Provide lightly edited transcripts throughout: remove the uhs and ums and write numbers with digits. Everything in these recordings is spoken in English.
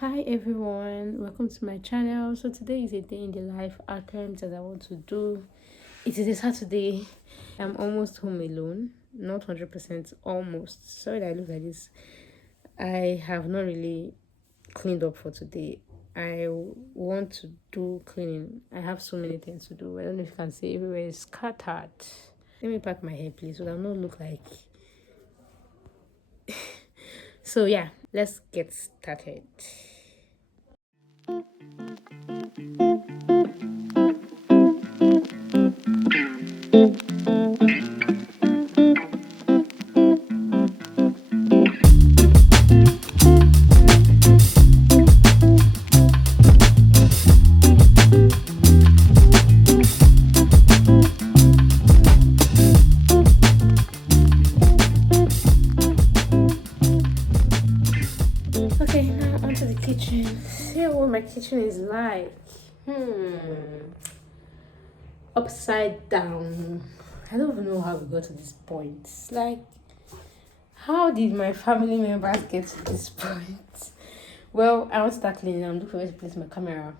Hi everyone, welcome to my channel. So today is a day in the life attempt that I want to do. It is a Saturday. I'm almost home alone, not 100%, almost. Sorry that I look like this. I have not really cleaned up for today. Want to do cleaning. I have so many things to do. I don't know if you can see everywhere is scattered. Let me pack my hair, please, so that I don't look like. So yeah, let's get started. Okay, now onto the kitchen. See what my kitchen is like. Upside down. I don't even know how we got to this point. Like, how did my family members get to this point? Well, I want to start cleaning. I'm looking for where to place my camera.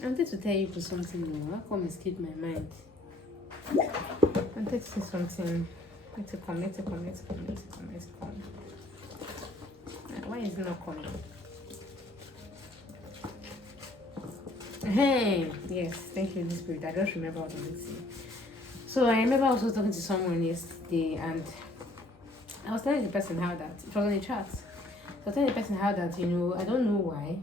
I wanted to tell you for something new. How come escape my mind? I wanted to say something. Let's come. Why is it not coming? Hey, yes, thank you, Holy Spirit. I just remember what I was saying. So I remember I was also talking to someone yesterday, and I was telling the person how that it was on a chat. So I was telling the person how that I don't know why,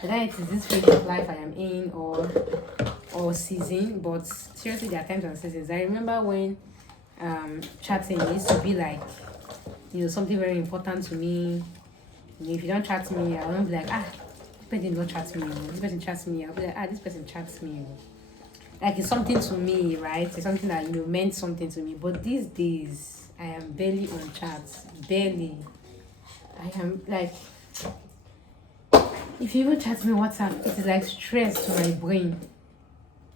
whether it is this phase of life I am in or season, but seriously, there are times and seasons. I remember when chatting used to be like something very important to me. If you don't chat me, I won't be like this person don't chat me. This person chats me. I'll be like this person chats me. Like it's something to me, right? It's something that meant something to me. But these days, I am barely on chats. Barely. I am like, if you even chat me on WhatsApp, it is like stress to my brain.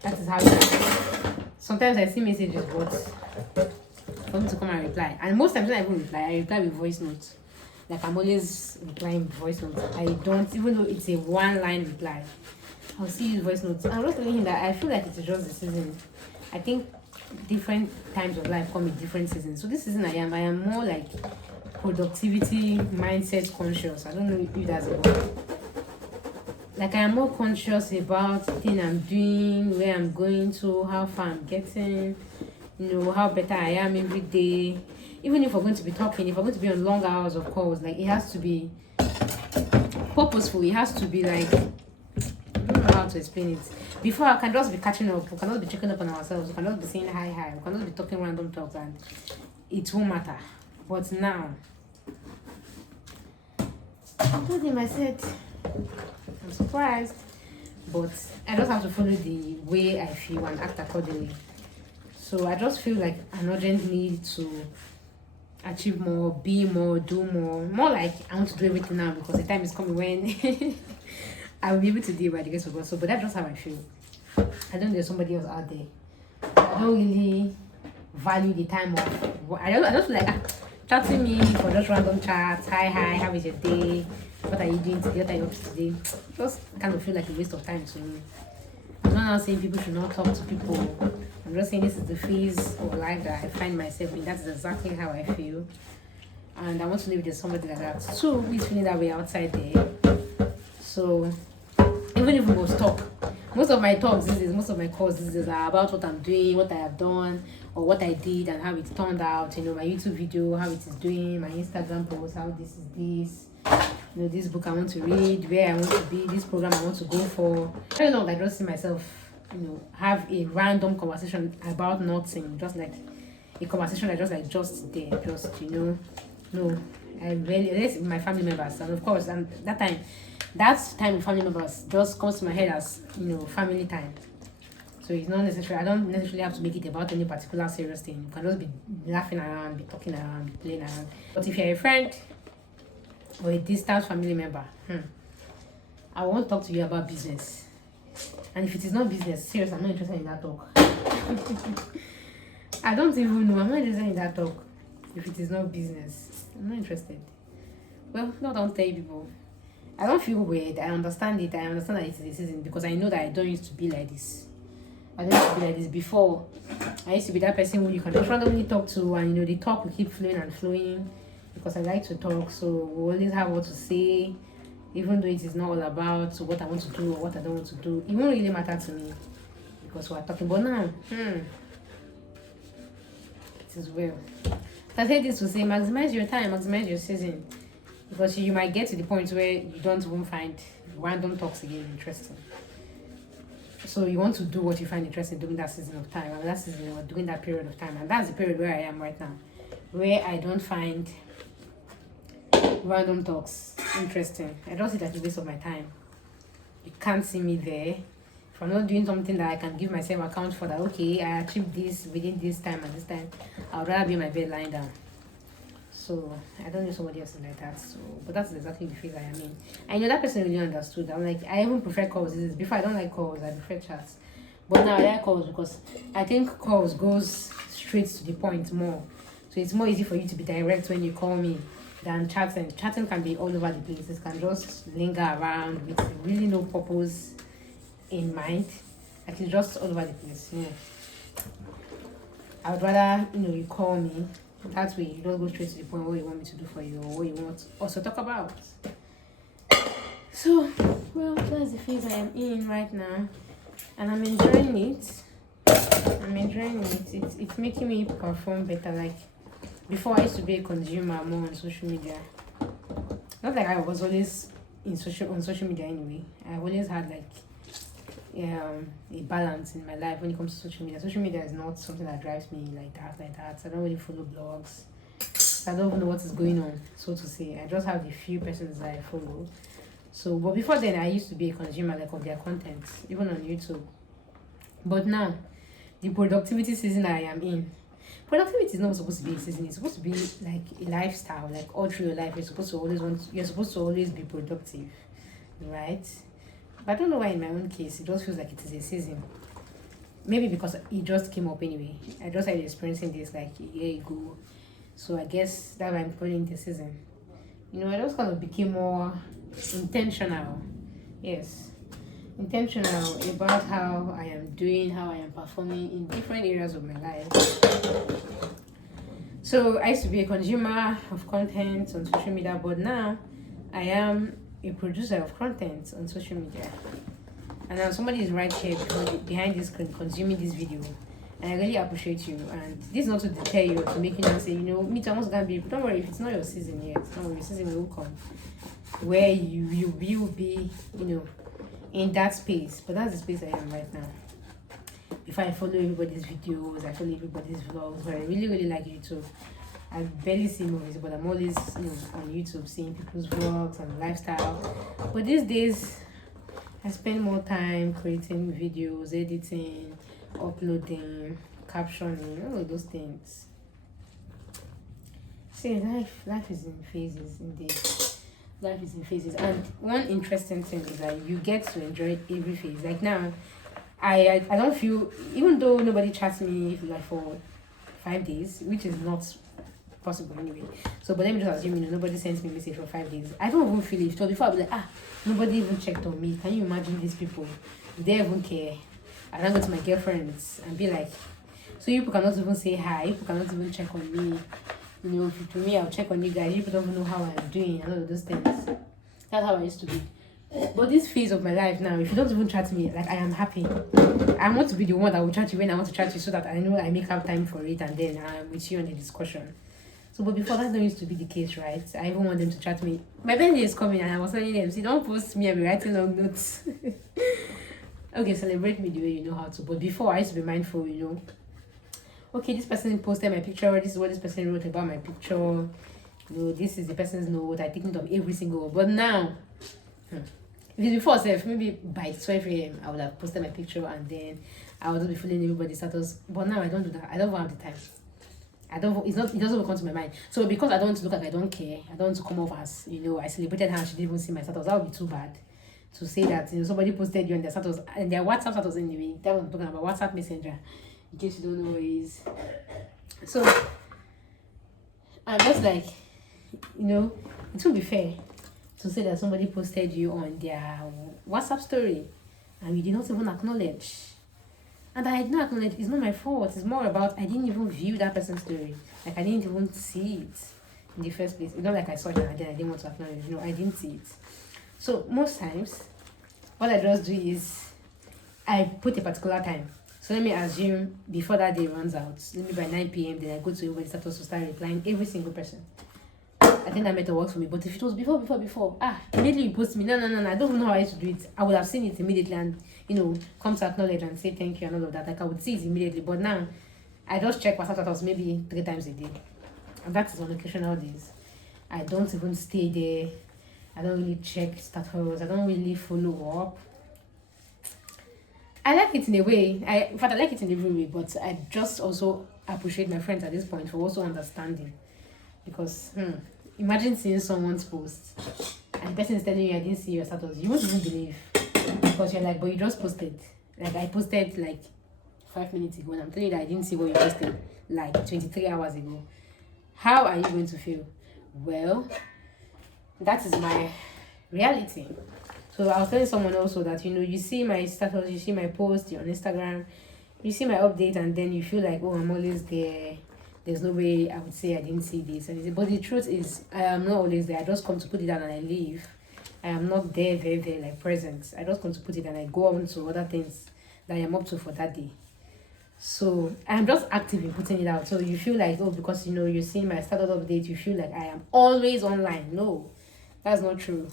That is how it is. Sometimes I see messages, but for me to come and reply, and most times when I even reply, I reply with voice notes. Like I'm always replying with voice notes. I don't, even though it's a one-line reply, I'll see his voice notes. I'm just telling him that I feel like it's just the season. I think different times of life come with different seasons. So this season I am more like productivity mindset conscious. I don't know if that's a word. Like I am more conscious about the thing I'm doing, where I'm going to, how far I'm getting, how better I am every day. Even if we're going to be talking, if we're going to be on long hours of calls, like it has to be purposeful. It has to be like, I don't know how to explain it. Before I can just be catching up, we cannot be checking up on ourselves, we cannot be saying hi, we cannot be talking random talks, and it won't matter. But now, I told him, I said, I'm surprised, but I just have to follow the way I feel and act accordingly. So I just feel like an urgent need to achieve more, be more, do more. More like I want to do everything now because the time is coming when I will be able to do it by the grace of God. So, but that's just how I feel. I don't know there's somebody else out there. I don't really value the time of. I don't feel like chatting me for just random chats. Hi, how is your day? What are you doing today? What are you up to today? Just kind of feel like a waste of time to me. I'm not now saying people should not talk to people. I'm just saying this is the phase of life that I find myself in. That's exactly how I feel. And I want to live with somebody like that. So who is feeling that way outside there. So even if we must talk, most of my talks these days, most of my calls these days are about what I'm doing, what I have done, or what I did and how it turned out. My YouTube video, how it is doing, my Instagram post, how this is this. This book I want to read, where I want to be, this program I want to go for. I don't know, I just see myself, have a random conversation about nothing, just like a conversation that just there, no, I really, unless with my family members, and of course, and that time with family members just comes to my head as family time. So it's not necessary. I don't necessarily have to make it about any particular serious thing. You can just be laughing around, be talking around, be playing around. But if you're a friend or a distant family member, I won't talk to you about business. And if it is not business, serious, I'm not interested in that talk. I don't even know. I'm not interested in that talk. If it is not business, I'm not interested. Well, no, don't tell people. I don't feel weird. I understand it. I understand that it is a season because I know that I don't used to be like this. I don't used to be like this before. I used to be that person who you can just randomly talk to, and the talk will keep flowing and flowing because I like to talk. So we always have what to say, even though it is not all about what I want to do or what I don't want to do. It won't really matter to me because we're talking. But now, it is well. I say this to say maximize your time, maximize your season, because you might get to the point where you don't even find random talks again interesting. So you want to do what you find interesting during that season of time, and that season or during that period of time, and that's the period where I am right now, where I don't find random talks interesting. I don't see that as a waste of my time. You can't see me there. If I'm not doing something that I can give myself account for, that okay, I achieved this within this time and this time, I would rather be in my bed lying down. So I don't know somebody else is like that. So, but that's exactly the phase I am in. I know that person really understood. I'm like, I even prefer calls. Before I don't like calls, I prefer chats. But now I like calls because I think calls goes straight to the point more. So it's more easy for you to be direct when you call me than chatting. Chatting can be all over the place. It can just linger around with really no purpose in mind. Like it's just all over the place. Yeah. I would rather you call me. That way you don't go straight to the point what you want me to do for you or what you want also talk about. So, well, that's the phase I am in right now, and I'm enjoying it. It's making me perform better. Like before, I used to be a consumer more on social media. Not like I was always on social media anyway. I always had like a balance in my life when it comes to social media. Social media is not something that drives me like that. I don't really follow blogs. I don't even know what is going on, so to say. I just have the few persons that I follow. So, but before then, I used to be a consumer like of their content, even on YouTube. But now, the productivity season I am in, productivity is not supposed to be a season. It's supposed to be like a lifestyle. Like all through your life, you're supposed to always be productive, right? But I don't know why in my own case it just feels like it is a season. Maybe because it just came up anyway. I just started experiencing this like a year ago. So I guess that's why I'm calling it a season. I just kind of became more intentional. Yes. Intentional about how I am doing, how I am performing in different areas of my life. So I used to be a consumer of content on social media, but now I am a producer of content on social media, and now somebody is right here behind this screen consuming this video, and I really appreciate you. And this is not to deter you or to make you not say me too, I'm also gonna be. Don't worry, if it's not your season yet, don't worry, your season will come where you will be in that space. But that's the space I am right now. If I follow everybody's videos, I follow everybody's vlogs, but I really like YouTube. I barely see movies, but I'm always on YouTube seeing people's vlogs and lifestyle. But these days, I spend more time creating videos, editing, uploading, captioning, all of those things. See, life is in phases, indeed. Life is in phases, and one interesting thing is that you get to enjoy every phase. Like now, I don't feel, even though nobody chats me like for 5 days, which is not possible anyway. So, but let me just assume nobody sends me a message for 5 days. I don't even feel it. So before I'll be like, nobody even checked on me. Can you imagine these people? They even care. I don't go to my girlfriends and be like, so you people cannot even say hi. You people cannot even check on me. To me, I'll check on you guys. You people don't even know how I'm doing and all of those things. That's how I used to be. But this phase of my life now, if you don't even chat me, like I am happy. I want to be the one that will chat you when I want to chat you, so that I know I make up time for it, and then I'm with you on the discussion. So, but before that don't used to be the case, right? I even want them to chat me. My birthday is coming, and I was telling them, see, don't post me, I'll be writing long notes. Okay, celebrate me the way you know how to. But before, I used to be mindful, okay, this person posted my picture, this is what this person wrote about my picture, this is the person's note, I take note of every single one. But now, if it's before self, maybe by 12 a.m. I would have posted my picture, and then I would be following everybody's status. But now I don't do that. I don't have the time. It doesn't come to my mind. So because I don't want to look like I don't care, I don't want to come off as I celebrated her and she didn't even see my status. That would be too bad to say that somebody posted you on their status, and their WhatsApp status anyway. That was talking about WhatsApp Messenger, in case you don't know what it is. So I'm just like, it won't be fair to say that somebody posted you on their WhatsApp story and you did not even acknowledge. And I did not acknowledge. It's not my fault. It's more about I didn't even view that person's story. Like I didn't even see it in the first place. It's not like I saw it and then I didn't want to acknowledge. No, I didn't see it. So most times, what I just do is I put a particular time. So let me assume before that day runs out, maybe by 9 p.m. then I go to everybody's status to start replying every single person. I think that method works for me. But if it was before, immediately you post me, no, I don't even know how I used to do it. I would have seen it immediately and, come to acknowledge and say thank you and all of that. Like I would see it immediately. But now, I just check WhatsApp status maybe 3 times a day. And that is on occasional days. I don't even stay there. I don't really check status. I don't really follow up. I like it in a way. I like it in every way, but I just also appreciate my friends at this point for also understanding. Because, imagine seeing someone's post and the person is telling you I didn't see your status. You won't even believe. Because you're like, but you just posted. Like, I posted like 5 minutes ago and I'm telling you that I didn't see what you posted like 23 hours ago. How are you going to feel? Well, that is my reality. So I was telling someone also that, you see my status, you see my post, you're on Instagram, you see my update, and then you feel like, oh, I'm always there. There's no way I would say I didn't see this. But the truth is, I am not always there. I just come to put it down and I leave. I am not there very, very like present. I just come to put it and I go on to other things that I am up to for that day. So I'm just active in putting it out. So you feel like, oh, because you're seeing my status update, you feel like I am always online. No, that's not true.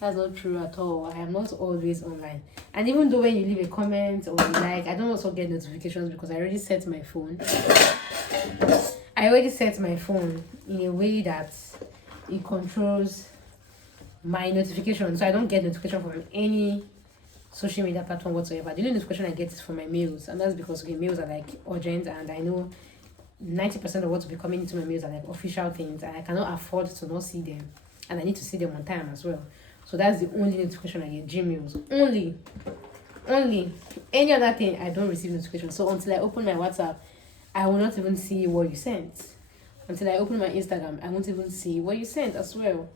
That's not true at all. I am not always online. And even though when you leave a comment or you like, I don't also get notifications because I already set my phone. I already set my phone in a way that it controls my notifications. So I don't get notification from any social media platform whatsoever. The only notification I get is from my mails. And that's because mails are like urgent and I know 90% of what's be coming into my mails are like official things and I cannot afford to not see them. And I need to see them on time as well. So that's the only notification I get, Gmails. Only. Any other thing, I don't receive notifications. So until I open my WhatsApp, I will not even see what you sent. Until I open my Instagram, I won't even see what you sent as well.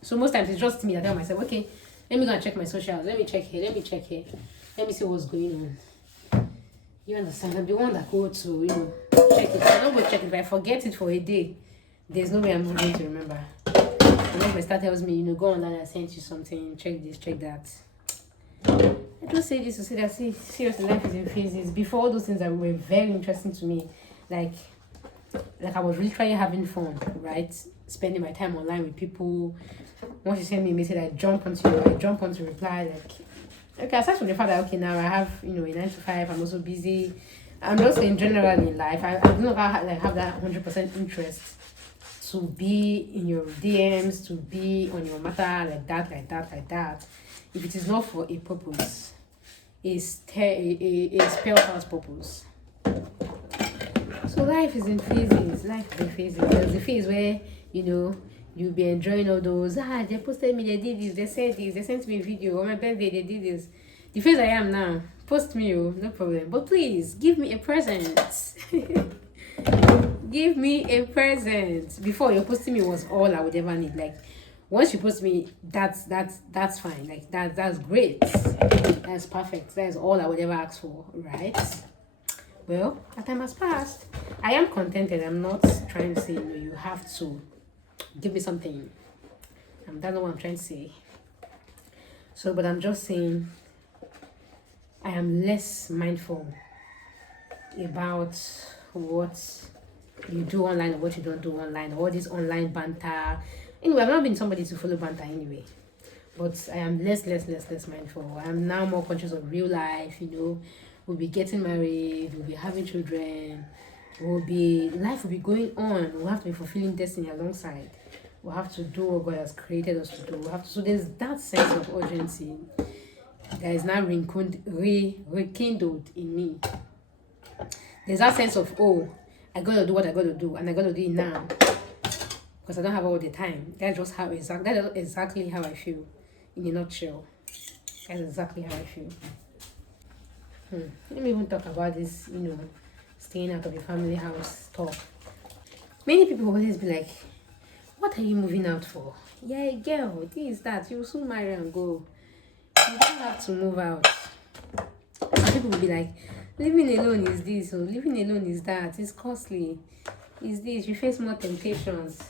So most times it's just me. I tell myself, okay, let me go and check my socials. Let me check here. Let me see what's going on. You understand? I'm the one that go to, check it. I don't go check it. If I forget it for a day, there's no way I'm going to remember. And then my star tells me, go online and send you something, check this, check that. I just say this to say that, seriously, life is in phases. Before, all those things that were very interesting to me, like I was really trying having fun, right? Spending my time online with people. Once you send me a message, I jump onto reply, like, okay, aside from the fact that, okay, now I have, a 9 to 5, I'm also busy. I'm just saying generally in life, I do not have that 100% interest to be in your DMs, to be on your matter like that. If it is not for a purpose, a spellbound purpose. So life is in phases. There's a phase where, you'll be enjoying all those, they posted me, they did this, they said this, they sent me a video, on my birthday, they did this. The phase I am now, post me, no problem. But please, give me a present. Give me a present. Before, your posting me was all I would ever need. Like, once you post me, that's fine. Like, that's great. That's perfect. That is all I would ever ask for, right? Well, that time has passed. I am contented. I'm not trying to say, you have to give me something. That's not what I'm trying to say. So, but I'm just saying, I am less mindful about what you do online or what you don't do online, all this online banter. Anyway, I've not been somebody to follow banter anyway, but I am less mindful. I am now more conscious of real life. We'll be getting married, we'll be having children, life will be going on. We'll have to be fulfilling destiny alongside. We'll have to do what God has created us to do. So there's that sense of urgency that is now rekindled in me. There's that sense of, I gotta do what I gotta do, and I gotta do it now because I don't have all the time. That's exactly how I feel, in a nutshell. That's exactly how I feel. Let me even talk about this, staying out of your family house talk. Many people always be like, "What are you moving out for? You're a girl, this, that, you soon marry and go. You don't have to move out. And people will be like, living alone is this, or living alone is that, it's costly, is this, you face more temptations,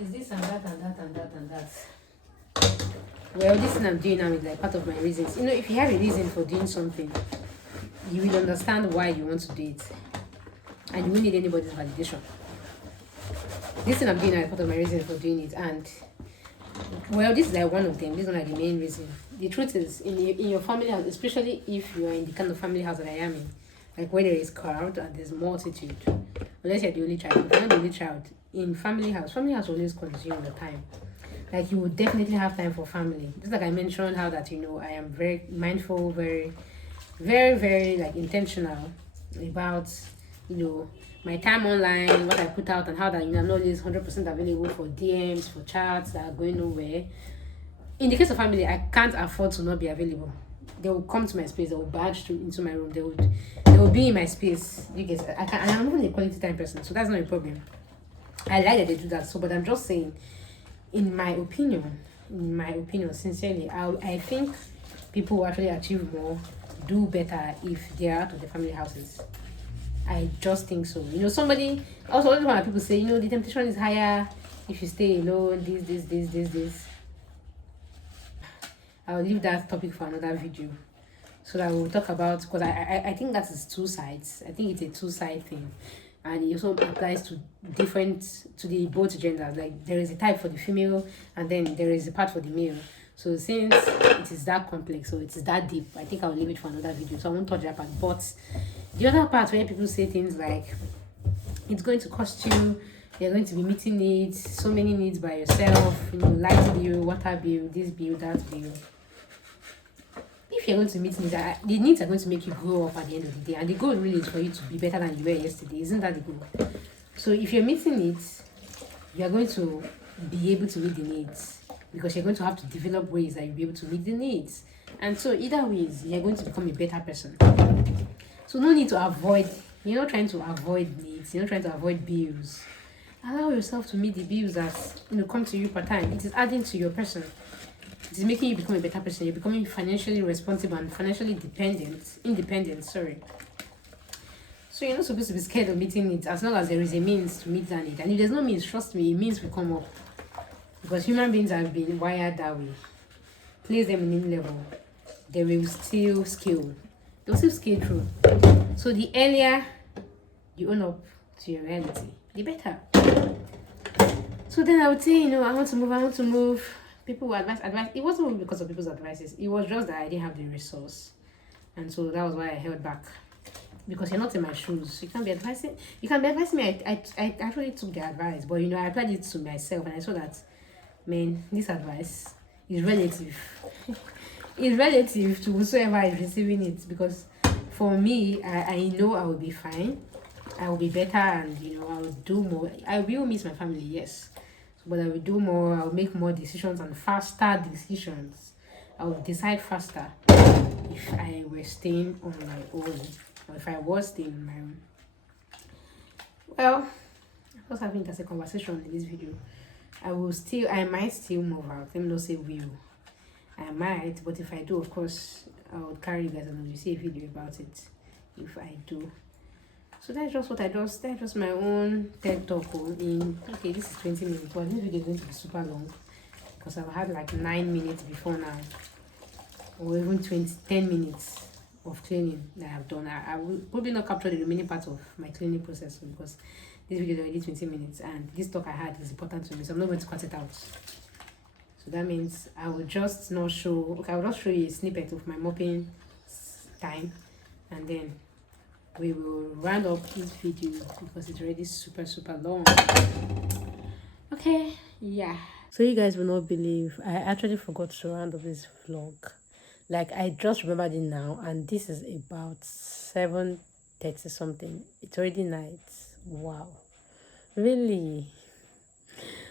is this and that and that and that and that. Well, this thing I'm doing now is like part of my reasons. You know, if you have a reason for doing something, you will understand why you want to do it. And you won't need anybody's validation. This thing I'm doing now is part of my reasons for doing it. And, well, this is like one of them. This is one of the main reasons. The truth is, in your family house, especially if you are in the kind of family house that I am in, like where there is crowd and there's multitude, unless you're the only child. If you're not the only child, in family house always consumes the time. Like, you will definitely have time for family. Just like I mentioned how that, you know, I am very mindful, very, very, very, like, intentional about, you know, my time online, what I put out, and how that, you know, I'm not always 100% available for DMs, for chats that are going nowhere. In the case of family, I can't afford to not be available. They will come to my space, they will barge into my room, they will be in my space. You guys, I'm not even a quality time person, so that's not a problem. I like that they do that, so, but I'm just saying, in my opinion, sincerely, I think people will actually achieve more, do better if they are out of the family houses. I just think so. You know, somebody also, one of people say, you know, the temptation is higher if you stay alone, this. I'll leave that topic for another video, so that we'll talk about, because I think that is two sides. I think it's a two-side thing, and it also applies to the both genders. Like, there is a type for the female, and then there is a part for the male. So since it is that complex, so it is that deep, I think I'll leave it for another video, so I won't touch that part. But the other part where people say things like, it's going to cost you, you're going to be meeting needs, so many needs by yourself, you know, light bill, water bill, this bill, that bill. If you're going to meet needs, the needs are going to make you grow up at the end of the day, and the goal really is for you to be better than you were yesterday. Isn't that the goal? So if you're meeting needs, you're going to be able to meet the needs, because you're going to have to develop ways that you'll be able to meet the needs. And so either ways, you're going to become a better person. So no need to avoid, you're not trying to avoid needs, you're not trying to avoid bills. Allow yourself to meet the bills that, you know, come to you per time. It is adding to your person. It is making you become a better person. You're becoming financially responsible and financially independent. So you're not supposed to be scared of meeting needs, as long as there is a means to meet that need. And if there's no means, trust me, a means will come up. Because human beings have been wired that way. Place them in any level, they will still scale. They'll still scale through. So the earlier you own up to your reality, the better. So then I would say, you know, I want to move. People will advise. It wasn't really because of people's advices. It was just that I didn't have the resource. And so that was why I held back. Because you're not in my shoes. You can't be advising. You can be advising me. I actually took the advice. But, you know, I applied it to myself. And I saw that, man, this advice is relative. It's relative to whosoever is receiving it. Because for me, I know I will be fine. I will be better, and, you know, I will do more. I will miss my family, yes. But I will do more. I will make more decisions, and faster decisions. I will decide faster if I were staying on my own, or if I was staying on my own. Well, I was having a conversation in this video. I might still move out. Let me not say will. I might, but if I do, of course, I would carry you guys and you see a video about it if I do. So that's just what that's just my own TED talk. Okay, this is 20 minutes, but this video is going to be super long, because I've had like 9 minutes before now, or even 10 minutes of cleaning that I've done. I will probably not capture the remaining part of my cleaning process, because this video is already 20 minutes, and this talk I had is important to me, so I'm not going to cut it out. So that means I will just not show. Okay, I will just show you a snippet of my mopping time, and then we will round up this video, because it's already super long. Okay, yeah. So you guys will not believe, I actually forgot to round up this vlog. Like, I just remembered it now, and this is about 7:30 something. It's already night. Wow, really?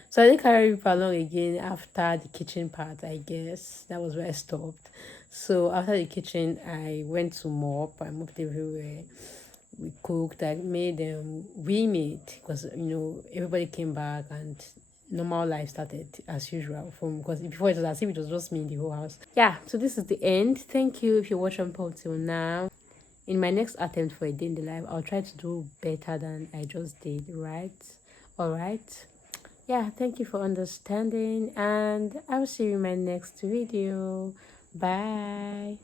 So I didn't carry it along again after the kitchen part. I guess that was where I stopped. So after the kitchen, I went to mop. I mopped everywhere. We cooked. We made, because, you know, everybody came back, and normal life started as usual from, because before it was as if it was just me in the whole house. Yeah, so this is the end. Thank you if you watched up till now. In my next attempt for a day in the life, I'll try to do better than I just did, right? All right. Yeah, thank you for understanding, and I will see you in my next video. Bye.